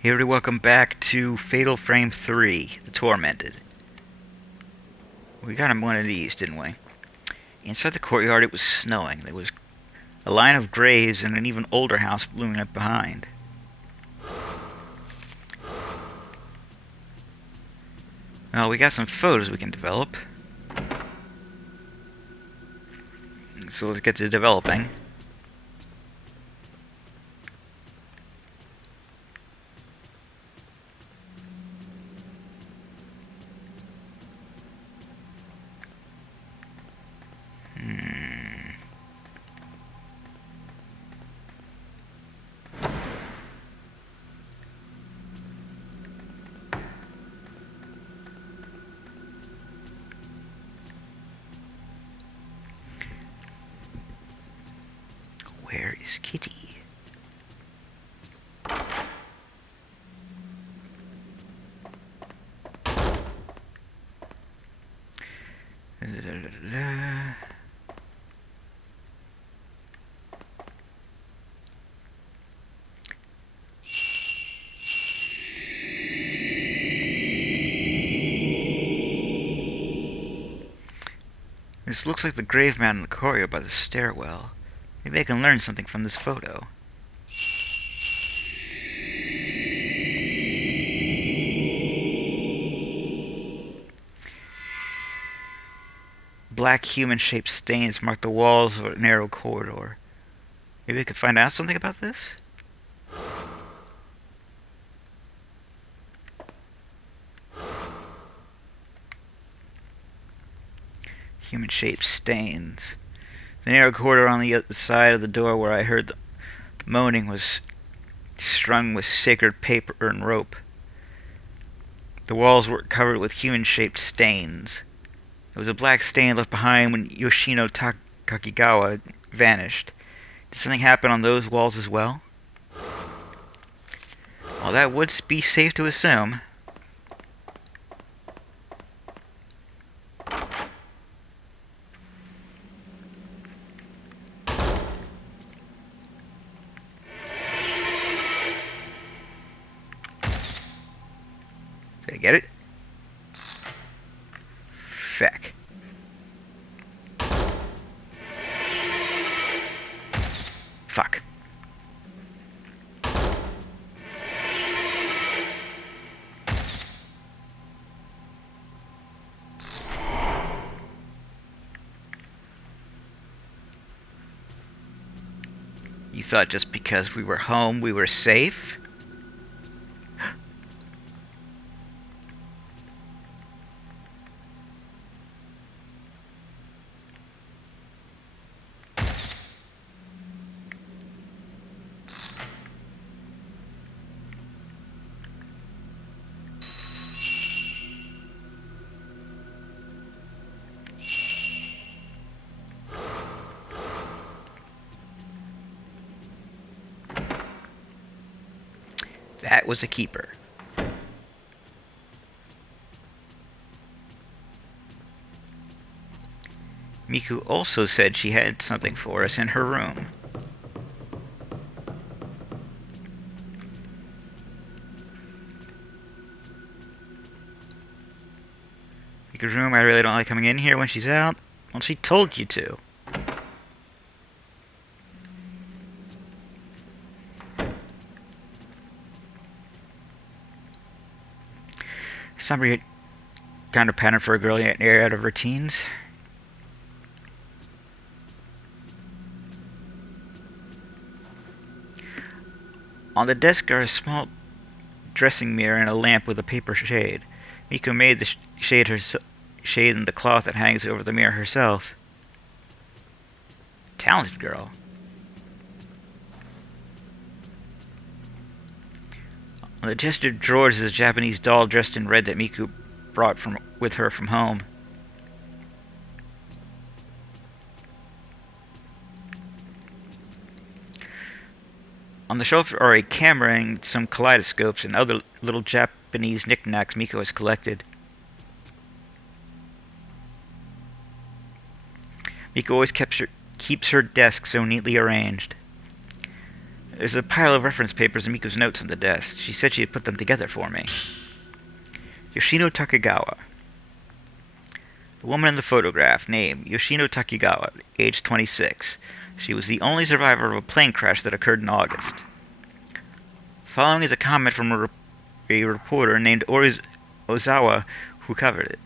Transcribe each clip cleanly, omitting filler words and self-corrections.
Hey everybody, welcome back to Fatal Frame 3, The Tormented. We got him one of these, didn't we? Inside the courtyard it was snowing. There was a line of graves and an even older house looming up behind. Well, we got some photos we can develop. So let's get to developing. Where is Kitty? This looks like the grave mound in the courtyard by the stairwell. Maybe I can learn something from this photo. Black human-shaped stains mark the walls of a narrow corridor. Maybe I could find out something about this? Human-shaped stains. The narrow corridor on the other side of the door where I heard the moaning was strung with sacred paper and rope. The walls were covered with human-shaped stains. There was a black stain left behind when Yoshino Kakigawa vanished. Did something happen on those walls as well? Well, that would be safe to assume. Did I get it? Feck. Fuck. You thought just because we were home we were safe? That was a keeper. Miku also said she had something for us in her room. Miku's room, I really don't like coming in here when she's out. Well, she told you to. Somebody kind of pattern for a girl getting out of her teens. On the desk are a small dressing mirror and a lamp with a paper shade. Miku made the shade in the cloth that hangs over the mirror herself. Talented girl. On the chest of drawers is a Japanese doll dressed in red that Miku brought with her from home. On the shelf are a camera and some kaleidoscopes and other little Japanese knickknacks Miko has collected. Miko always keeps her desk so neatly arranged. There's a pile of reference papers and Miku's notes on the desk. She said she had put them together for me. Yoshino Takegawa. The woman in the photograph, name Yoshino Takegawa, age 26. She was the only survivor of a plane crash that occurred in August. Following is a comment from a reporter named Ozawa who covered it.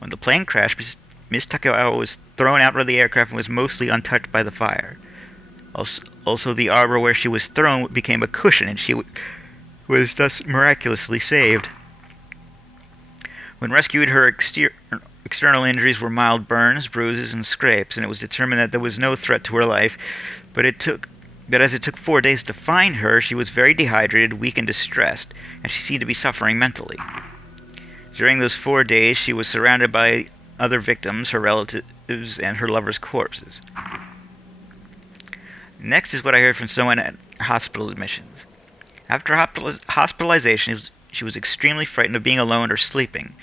When the plane crashed, Miss Takegawa was thrown out of the aircraft and was mostly untouched by the fire. Also, the arbor where she was thrown became a cushion, and she was thus miraculously saved. When rescued, her external injuries were mild burns, bruises, and scrapes, and it was determined that there was no threat to her life. But as it took 4 days to find her, she was very dehydrated, weak, and distressed, and she seemed to be suffering mentally. During those 4 days, she was surrounded by other victims, her relatives, and her lovers' corpses. Next is what I heard from someone at hospital admissions. After hospitalization, she was extremely frightened of being alone or sleeping.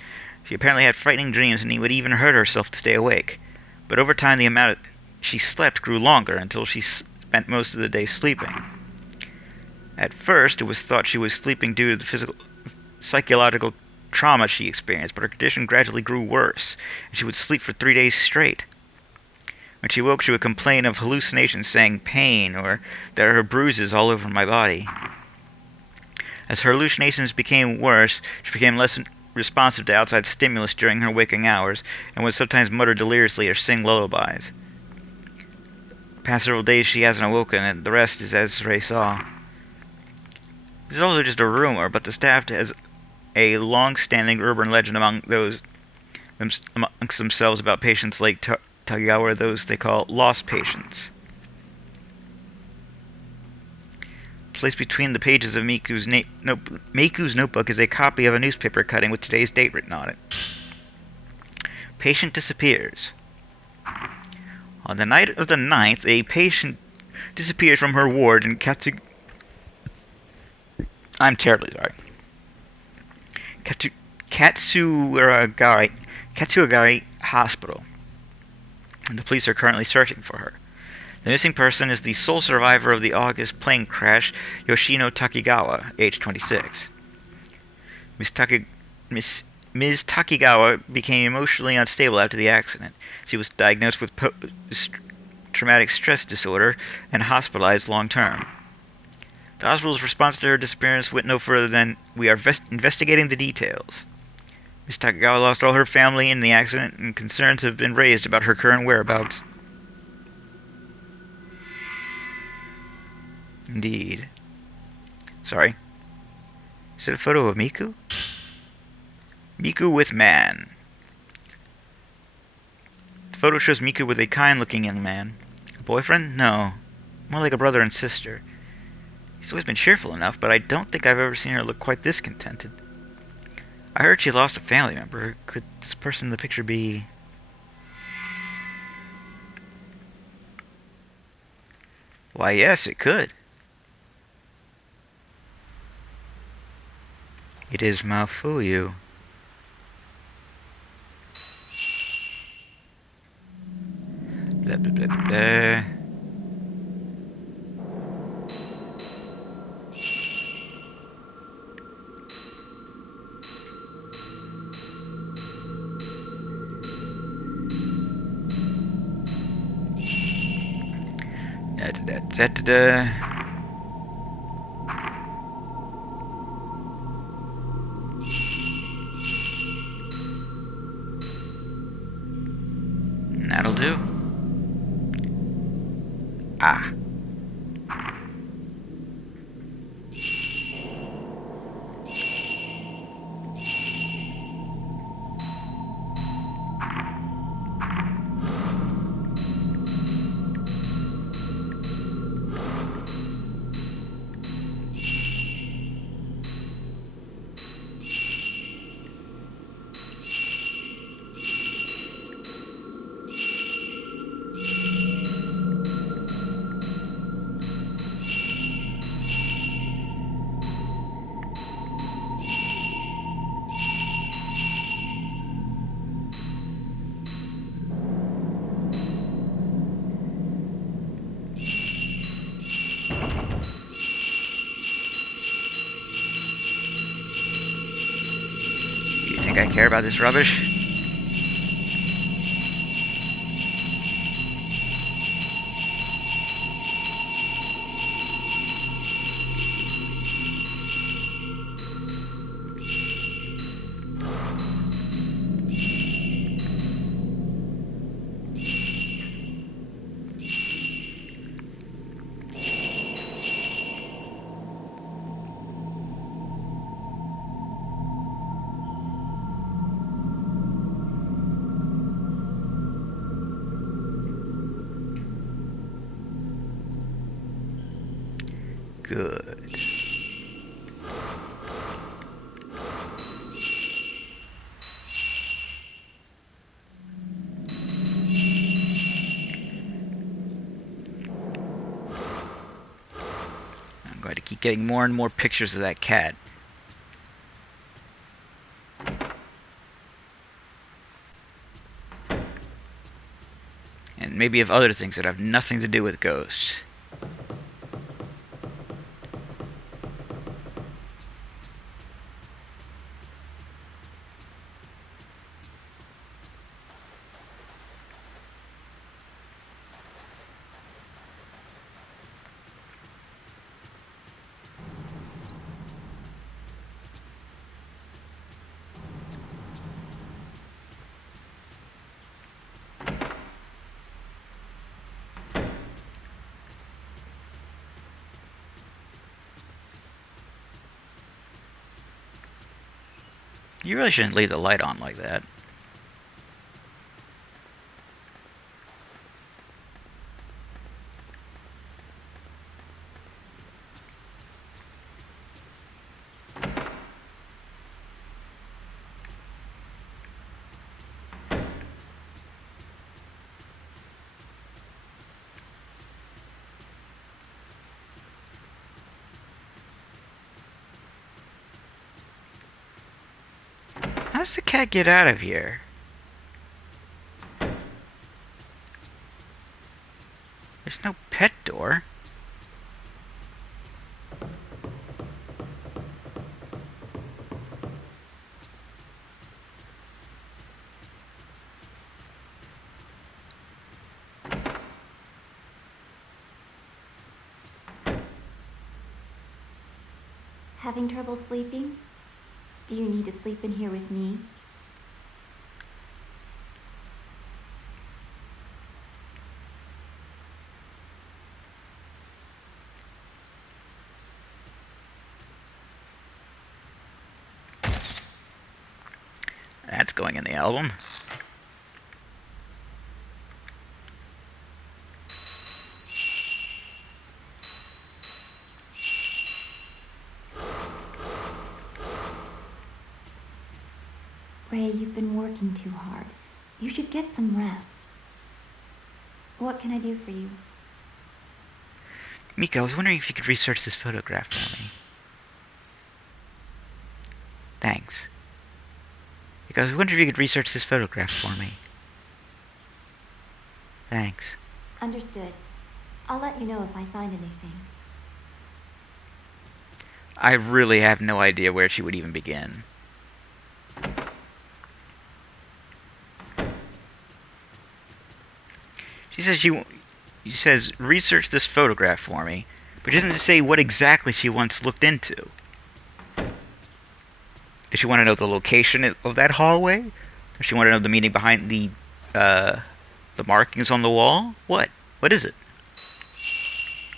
She apparently had frightening dreams and would even hurt herself to stay awake. But over time, the amount she slept grew longer until she spent most of the day sleeping. At first, it was thought she was sleeping due to the psychological trauma she experienced, but her condition gradually grew worse, and she would sleep for 3 days straight. When she woke, she would complain of hallucinations, saying pain, or there are bruises all over my body. As her hallucinations became worse, she became less responsive to outside stimulus during her waking hours, and would sometimes mutter deliriously or sing lullabies. The past several days she hasn't awoken, and the rest is as Ray saw. This is also just a rumor, but the staff has a long-standing urban legend amongst themselves about patients like Takegawa, those they call lost patients. Placed between the pages of Miku's notebook is a copy of a newspaper cutting with today's date written on it. Patient disappears. On the night of the 9th, a patient disappeared from her ward in I'm terribly sorry. Katsuagari Hospital, and the police are currently searching for her. The missing person is the sole survivor of the August plane crash, Yoshino Takegawa, age 26. Ms. Takegawa became emotionally unstable after the accident. She was diagnosed with post-traumatic stress disorder and hospitalized long-term. The hospital's response to her disappearance went no further than, "We are investigating the details." Ms. Takegawa lost all her family in the accident, and concerns have been raised about her current whereabouts. Indeed. Sorry. Is it a photo of Miku? Miku with man. The photo shows Miku with a kind-looking young man. A boyfriend? No. More like a brother and sister. She's always been cheerful enough, but I don't think I've ever seen her look quite this contented. I heard she lost a family member. Could this person in the picture be... Why, yes, it could. It is Mafuyu. Blah, blah, blah, blah. That'll do. Ah. think I care about this rubbish? Good. I'm going to keep getting more and more pictures of that cat. And maybe of other things that have nothing to do with ghosts. You really shouldn't leave the light on like that. How does the cat get out of here? There's no pet door. Having trouble sleeping? Do you need to sleep in here with me? That's going in the album. Ray, you've been working too hard. You should get some rest. What can I do for you? Mika, I was wondering if you could research this photograph for me. Thanks. Mika, I was wondering if you could research this photograph for me. Thanks. Understood. I'll let you know if I find anything. I really have no idea where she would even begin. She says research this photograph for me, but she doesn't say what exactly she wants looked into. Does she want to know the location of that hallway? Does she want to know the meaning behind the markings on the wall? What? What is it?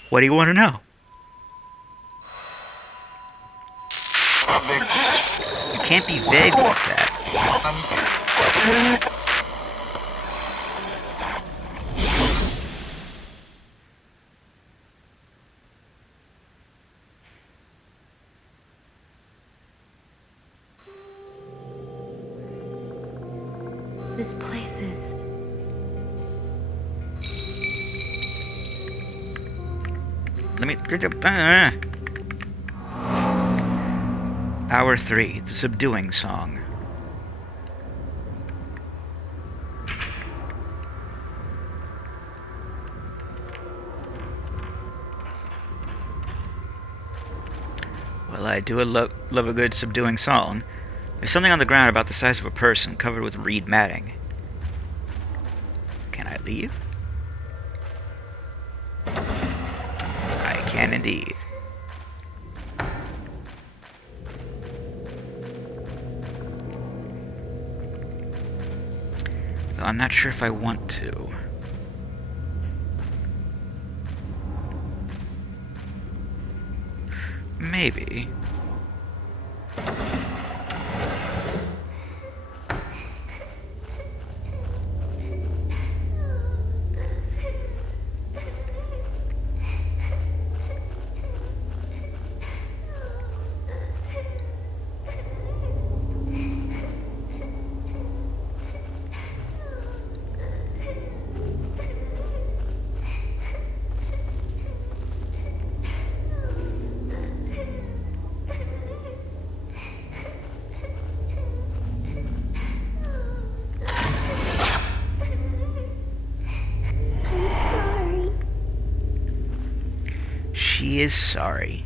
What do you want to know? You can't be vague like that. This place is... Let me... Hour 3, the subduing song. Well, I do love a good subduing song. There's something on the ground about the size of a person, covered with reed matting. Can I leave? I can indeed. Though I'm not sure if I want to. Maybe. She is sorry.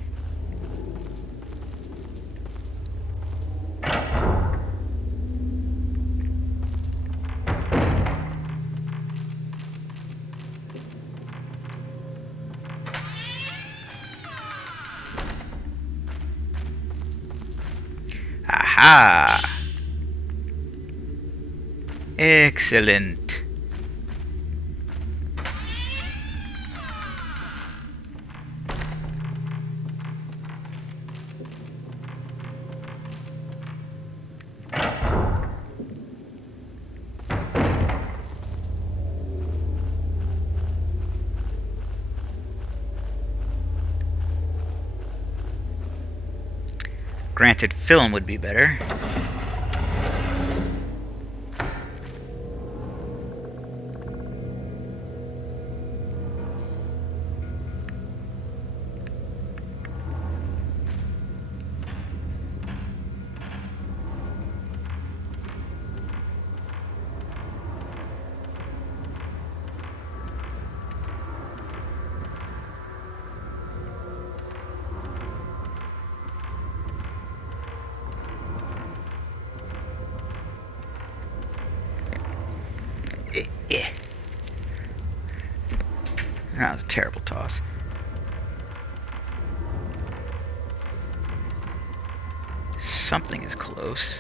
Aha! Excellent. Granted, film would be better. Yeah. That was a terrible toss. Something is close.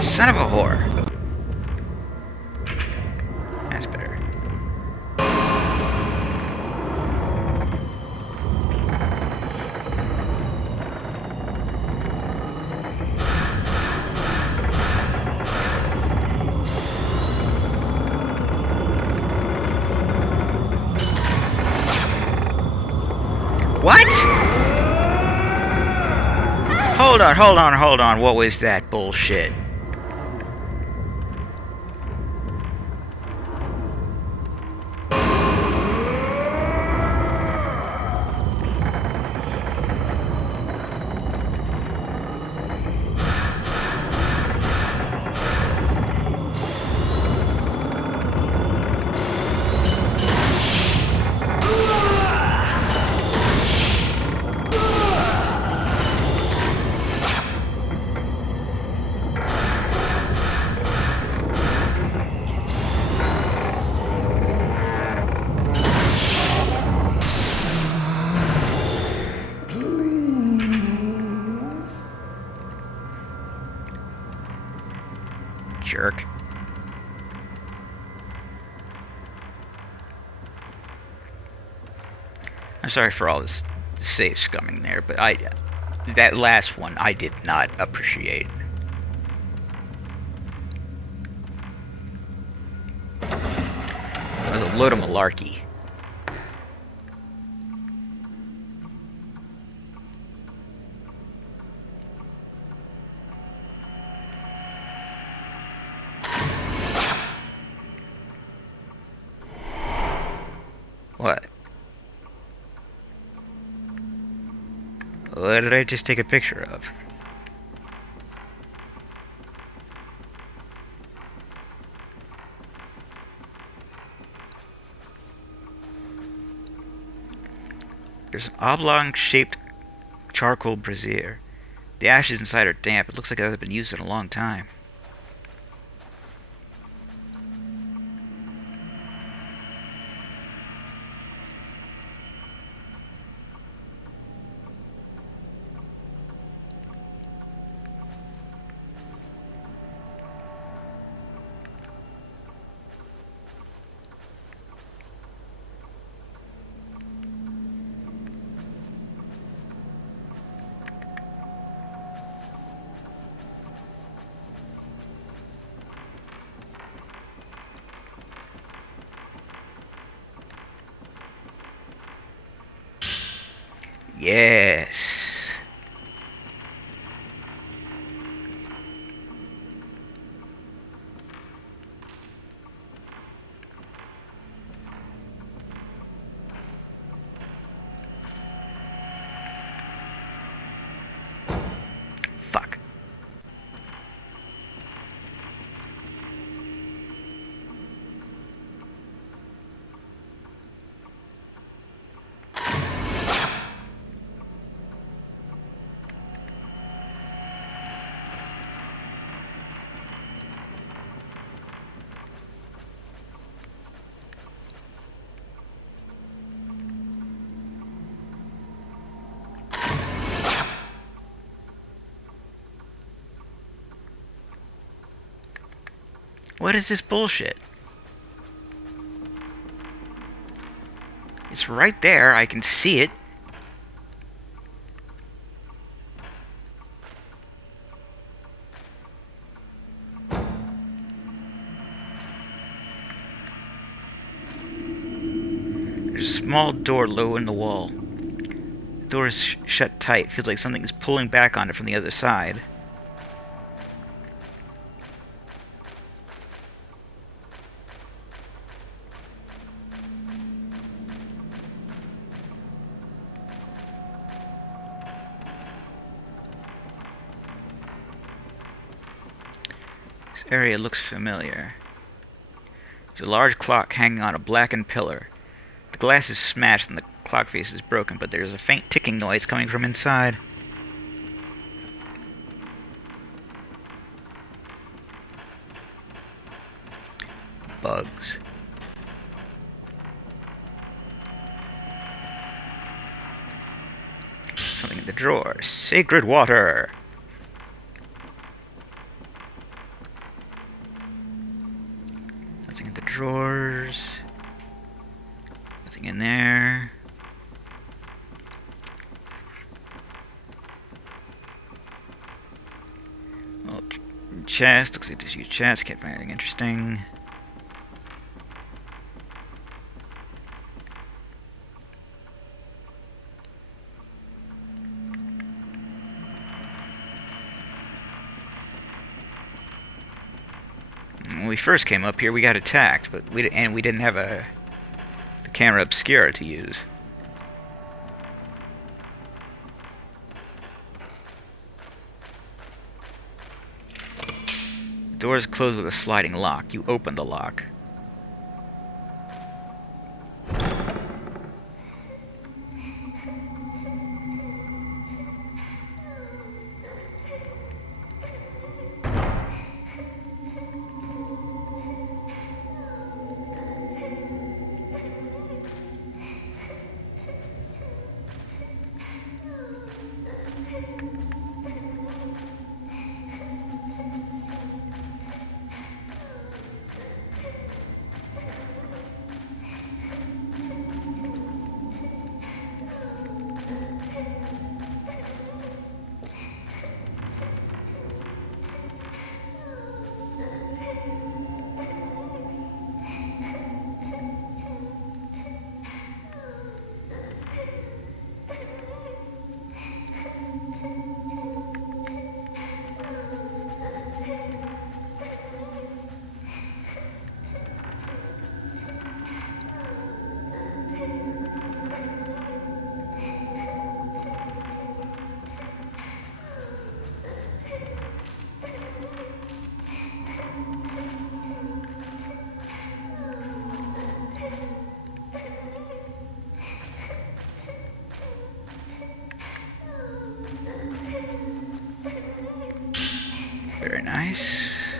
Son of a whore. That's better. What? Hold on. What was that bullshit? Jerk. I'm sorry for all this save scumming there, but that last one I did not appreciate. It was a load of malarkey. What? What did I just take a picture of? There's an oblong-shaped charcoal brazier. The ashes inside are damp. It looks like it hasn't been used in a long time. Yes. Fuck. What is this bullshit? It's right there. I can see it. There's a small door low in the wall. The door is shut tight. Feels like something is pulling back on it from the other side. This area looks familiar. There's a large clock hanging on a blackened pillar. The glass is smashed and the clock face is broken, but there's a faint ticking noise coming from inside. Bugs. Something in the drawer. Sacred water! Nothing in the drawers. Nothing in there. Little chest. Looks like this huge chest. Can't find anything interesting. When we first came up here, we got attacked, but we didn't have the camera obscura to use. The door is closed with a sliding lock. You open the lock. nice.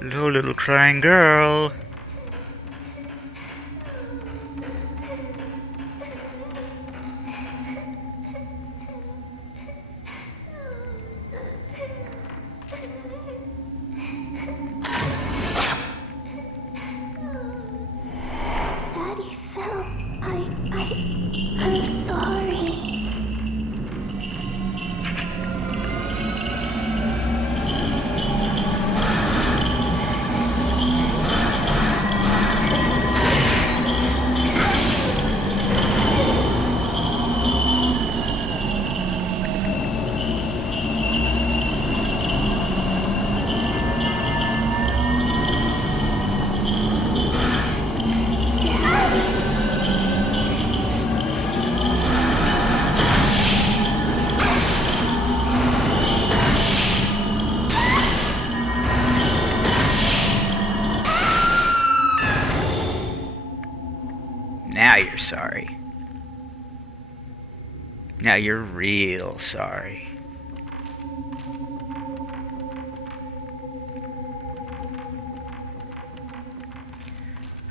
Hello, little crying girl. Daddy fell. I'm sorry. Now you're sorry. Now you're real sorry.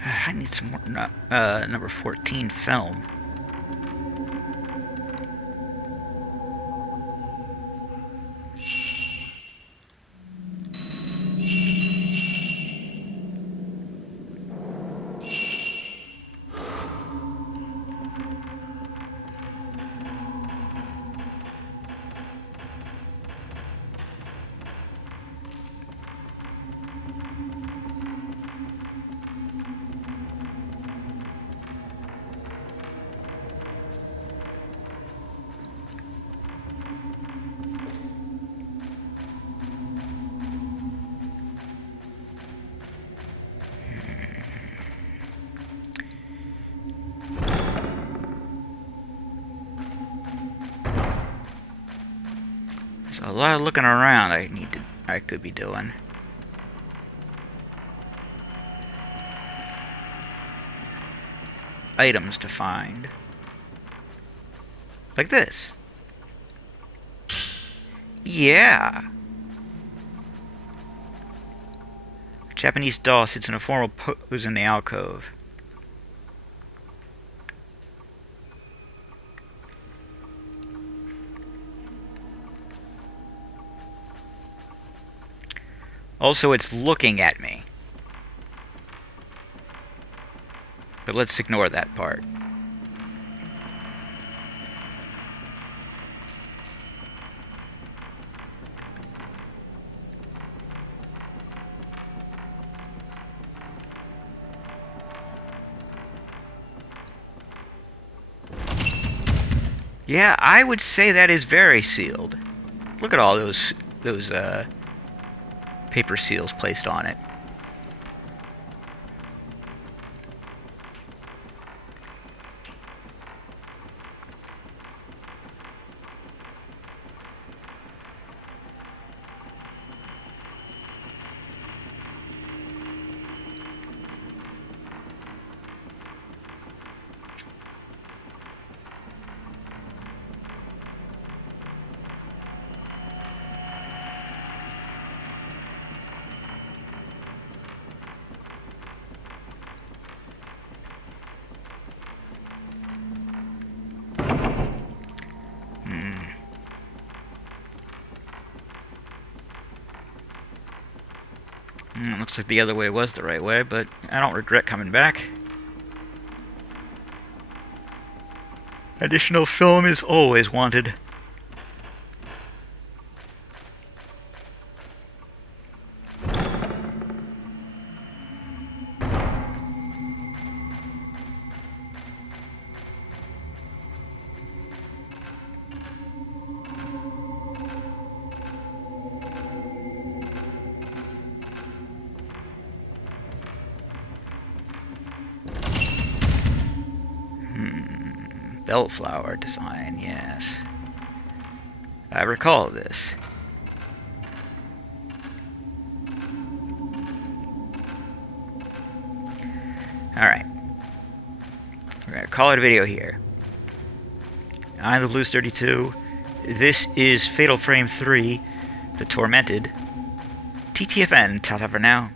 I need some more number 14 film. There's a lot of looking around I could be doing. Items to find. Like this. Yeah. Japanese doll sits in a formal pose in the alcove. Also, it's looking at me. But let's ignore that part. Yeah, I would say that is very sealed. Look at all those paper seals placed on it. Looks like the other way was the right way, but I don't regret coming back. Additional film is always wanted. Bellflower design, yes. I recall this. Alright. We're gonna call it a video here. I'm the Blues 32. This is Fatal Frame 3, The Tormented. TTFN, ta-ta for now.